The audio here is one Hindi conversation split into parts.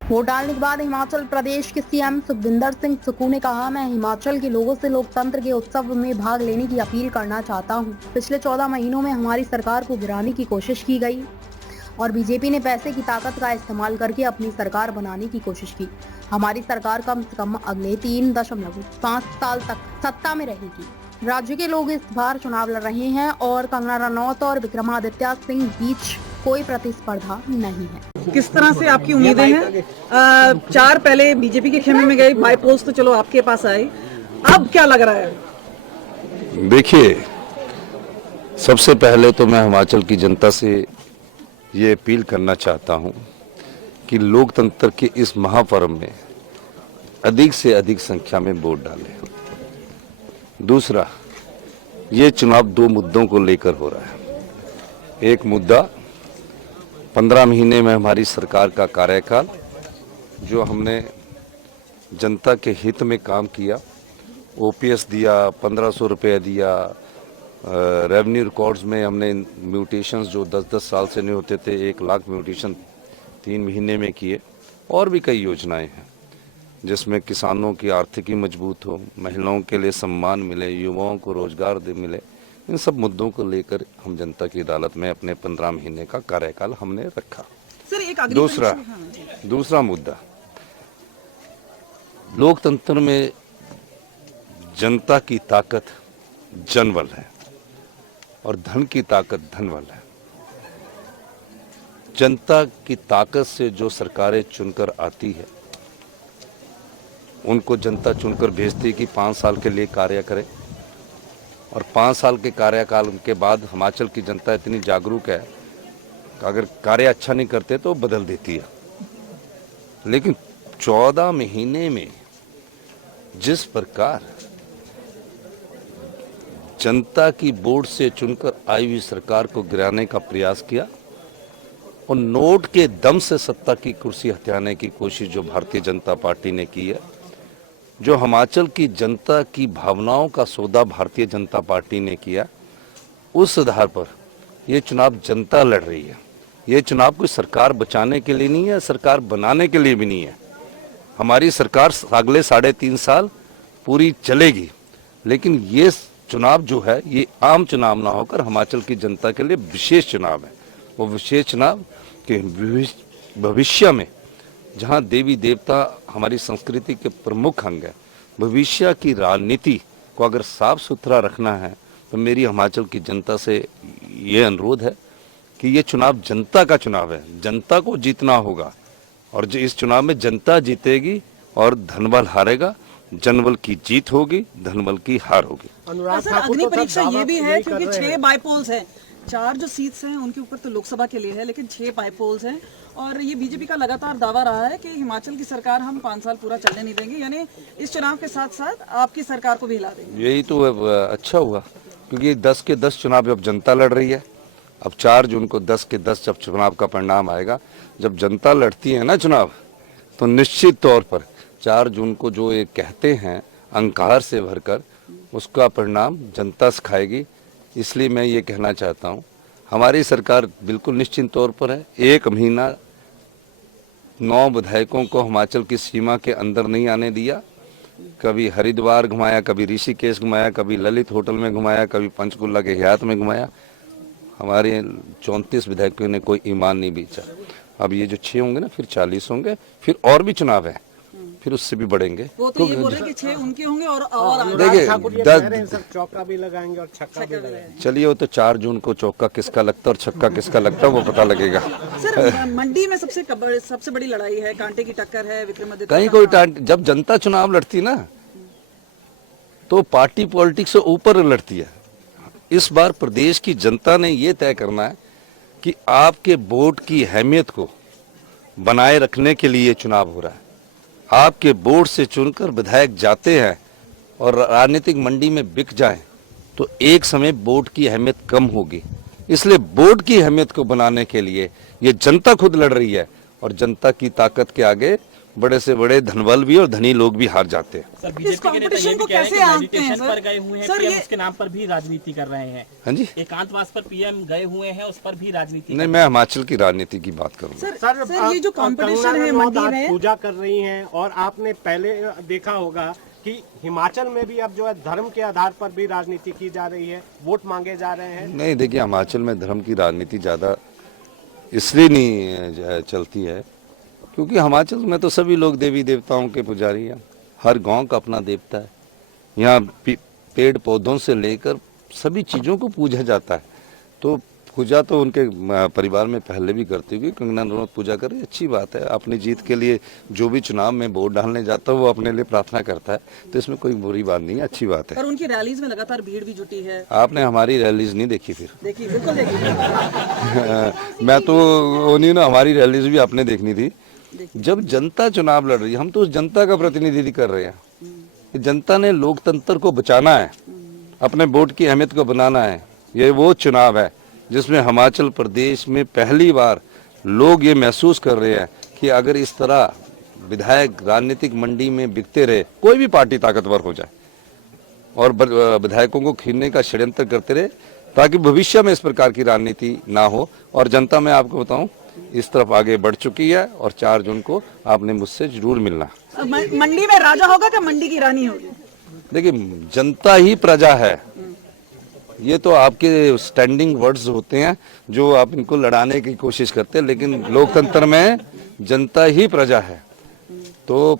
वोट डालने के बाद हिमाचल प्रदेश के सीएम सुखविंदर सिंह सुक्खू ने कहा, मैं हिमाचल के लोगों से लोकतंत्र के उत्सव में भाग लेने की अपील करना चाहता हूं। पिछले 14 महीनों में हमारी सरकार को गिराने की कोशिश की गई और बीजेपी ने पैसे की ताकत का इस्तेमाल करके अपनी सरकार बनाने की कोशिश की। हमारी सरकार कम से कम अगले 3.5 साल तक सत्ता में रहेगी। राज्य के लोग इस बार चुनाव लड़ रहे हैं और कंगना रनौत और विक्रमादित्य सिंह बीच कोई प्रतिस्पर्धा नहीं है। किस तरह से आपकी उम्मीदें हैं? 4 पहले बीजेपी के खेमे में गए, बाय पोस्ट तो चलो आपके पास आए, अब क्या लग रहा है? देखिए, सबसे पहले तो मैं हिमाचल की जनता से ये अपील करना चाहता हूं कि लोकतंत्र के इस महापर्व में अधिक से अधिक संख्या में वोट डालें। दूसरा, ये चुनाव 2 मुद्दों को लेकर हो रहा है। एक मुद्दा 15 महीने में हमारी सरकार का कार्यकाल, जो हमने जनता के हित में काम किया, ओपीएस दिया, 1500 रुपये दिया, रेवेन्यू रिकॉर्ड्स में हमने म्यूटेशंस जो 10-10 साल से नहीं होते थे, 1 लाख म्यूटेशन 3 महीने में किए, और भी कई योजनाएं हैं जिसमें किसानों की आर्थिकी मजबूत हो, महिलाओं के लिए सम्मान मिले, युवाओं को रोजगार मिले। इन सब मुद्दों को लेकर हम जनता की अदालत में अपने 15 महीने का कार्यकाल हमने रखा। सर, एक दूसरा मुद्दा, लोकतंत्र में जनता की ताकत जनबल है और धन की ताकत धनबल है। जनता की ताकत से जो सरकारें चुनकर आती है, उनको जनता चुनकर भेजती है कि 5 साल के लिए कार्य करें, और 5 साल के कार्यकाल के बाद हिमाचल की जनता इतनी जागरूक है कि अगर कार्य अच्छा नहीं करते तो बदल देती है। लेकिन 14 महीने में जिस प्रकार जनता की वोट से चुनकर आई हुई सरकार को गिराने का प्रयास किया और नोट के दम से सत्ता की कुर्सी हथियाने की कोशिश जो भारतीय जनता पार्टी ने की है, जो हिमाचल की जनता की भावनाओं का सौदा भारतीय जनता पार्टी ने किया, उस आधार पर ये चुनाव जनता लड़ रही है। ये चुनाव कोई सरकार बचाने के लिए नहीं है, सरकार बनाने के लिए भी नहीं है। हमारी सरकार अगले 3.5 साल पूरी चलेगी, लेकिन ये चुनाव जो है ये आम चुनाव ना होकर हिमाचल की जनता के लिए विशेष चुनाव है। वो विशेष चुनाव के भविष्य में, जहां देवी देवता हमारी संस्कृति के प्रमुख अंग है, भविष्य की राजनीति को अगर साफ सुथरा रखना है तो मेरी हिमाचल की जनता से ये अनुरोध है कि ये चुनाव जनता का चुनाव है, जनता को जीतना होगा, और जो इस चुनाव में जनता जीतेगी और धनबल हारेगा, जनबल की जीत होगी, धनबल की हार होगी। सर, अग्नि परीक्षा ये भी है क्योंकि 6 बायपोल्स हैं, 4 जो सीट्स हैं उनके ऊपर तो लोकसभा के लिए है, लेकिन 6 बायपोल्स हैं, और ये बीजेपी का लगातार दावा रहा है कि हिमाचल की सरकार हम 5 साल पूरा चलने नहीं देंगे, यानी इस चुनाव के साथ साथ आपकी सरकार को भी हिला देंगे। यही तो अच्छा हुआ, क्योंकि 10 के 10 चुनाव अब जनता लड़ रही है। अब 4 जून को 10 के 10 जब चुनाव का परिणाम आएगा, जब जनता लड़ती है ना चुनाव, तो निश्चित तौर पर 4 जून को जो ये कहते हैं अहंकार से भरकर, उसका परिणाम जनता सिखाएगी। इसलिए मैं ये कहना चाहता हूँ, हमारी सरकार बिल्कुल निश्चित तौर पर है। 1 महीना 9 विधायकों को हिमाचल की सीमा के अंदर नहीं आने दिया। कभी हरिद्वार घुमाया, कभी ऋषिकेश घुमाया, कभी ललित होटल में घुमाया, कभी पंचकुला के हयात में घुमाया। हमारे 34 विधायकों ने कोई ईमान नहीं बेचा। अब ये जो 6 होंगे ना, फिर 40 होंगे, फिर और भी चुनाव है, फिर उससे भी बढ़ेंगे। वो तो ये बोल रहे कि 6 उनके होंगे और देखिए चौका भी लगाएंगे और छक्का भी लगाएंगे। चलिए, वो तो 4 जून को चौका किसका लगता है और छक्का किसका लगता है वो पता लगेगा। सर, मंडी में सबसे बड़ी लड़ाई है, कांटे की टक्कर है, विक्रमादित्य कहीं कोई जब जनता चुनाव लड़ती ना, तो पार्टी पॉलिटिक्स से ऊपर लड़ती है। इस बार प्रदेश की जनता ने ये तय करना है कि आपके वोट की अहमियत को बनाए रखने के लिए चुनाव हो रहा है। आपके वोट से चुनकर विधायक जाते हैं और राजनीतिक मंडी में बिक जाएं, तो एक समय वोट की अहमियत कम होगी। इसलिए वोट की अहमियत को बनाने के लिए ये जनता खुद लड़ रही है, और जनता की ताकत के आगे बड़े से बड़े धनबल भी और धनी लोग भी हार जाते हैं। सर बीजेपी के नेता ये भी कह रहे हैं कि मेडिटेशन पर गए हुए हैं, पीएम उसके नाम पर भी राजनीति कर रहे हैं। हाँ जी, एकांतवास पर पीएम गए हुए हैं, उस पर भी राजनीति। नहीं, मैं हिमाचल की राजनीति की बात करूँगा। सर ये जो कंपटीशन है मंडी में, पूजा कर रही हैं और आपने पहले देखा होगा कि हिमाचल में भी अब जो है धर्म के आधार पर भी राजनीति की जा रही है, वोट मांगे जा रहे हैं। नहीं, देखिए, हिमाचल में धर्म की राजनीति ज़्यादा इसलिए नहीं चलती है क्योंकि हिमाचल में तो सभी लोग देवी देवताओं के पुजारी हैं। हर गांव का अपना देवता है। यहाँ पेड़ पौधों से लेकर सभी चीज़ों को पूजा जाता है। तो पूजा तो उनके परिवार में पहले भी करती हुई, कंगना रनौत पूजा कर रही, अच्छी बात है। अपनी जीत के लिए जो भी चुनाव में वोट डालने जाता है वो अपने लिए प्रार्थना करता है, तो इसमें कोई बुरी बात नहीं है, अच्छी बात है। और उनकी रैलीज में लगातार भीड़ भी जुटी है। आपने हमारी रैलीज नहीं देखी? फिर देखिए, बिल्कुल देखिए। मैं तो वो नहीं ना, हमारी रैलीज भी आपने देखनी थी। जब जनता चुनाव लड़ रही है, हम तो उस जनता का प्रतिनिधित्व कर रहे हैं। जनता ने लोकतंत्र को बचाना है, अपने वोट की अहमियत को बनाना है। ये वो चुनाव है जिसमें हिमाचल प्रदेश में पहली बार लोग ये महसूस कर रहे हैं कि अगर इस तरह विधायक राजनीतिक मंडी में बिकते रहे, कोई भी पार्टी ताकतवर हो जाए और विधायकों को खींचने का षड्यंत्र करते रहे, ताकि भविष्य में इस प्रकार की राजनीति ना हो। और जनता, मैं आपको बताऊं, इस तरफ आगे बढ़ चुकी है और 4 जून को आपने मुझसे जरूर मिलना। मंडी में राजा होगा क्या मंडी की रानी होगी? देखिए, जनता ही प्रजा है। ये तो आपके स्टैंडिंग वर्ड्स होते हैं जो आप इनको लड़ाने की कोशिश करते हैं, लेकिन लोकतंत्र में जनता ही प्रजा है। तो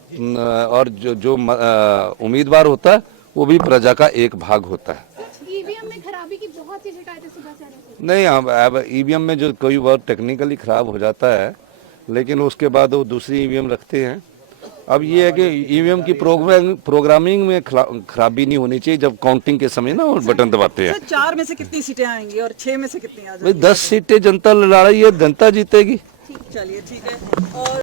और जो उम्मीदवार होता है वो भी प्रजा का एक भाग होता है। ईवीएम में खराबी की बहुत सी शिकायतें सुबह से आ रही नहीं, अब ईवीएम में जो कोई बार टेक्निकली खराब हो जाता है, लेकिन उसके बाद वो दूसरी ईवीएम रखते हैं। अब ये है कि ईवीएम की प्रोग्रामिंग में खराबी नहीं होनी चाहिए जब काउंटिंग के समय ना वो बटन दबाते हैं। 4 में से कितनी सीटें आएंगी और 6 में से कितनी आ भाई जाएंगी? 10 सीटें जनता लड़ा रही है, जनता जीतेगी। चलिए, ठीक है। और